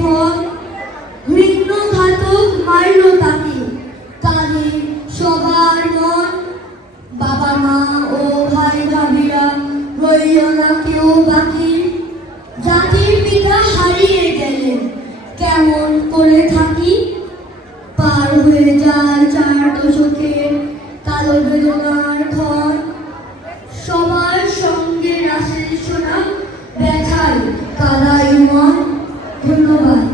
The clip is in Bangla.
ধন, ঘৃণ্য ঘাতক মারল তাকে, কাঁদে সবার মন। বাবা মা ও ভাই ভাবিরা রইল না কেউ বাকি, জাতির পিতা হারিয়ে গেলেন কেমন করে থাকি। পার হয়ে যায় 4 দশকের কালো বেদনার ক্ষণ, সবার সঙ্গে রাসের শোনা ব্যথায় কাদাই মন। ধন্যবাদ।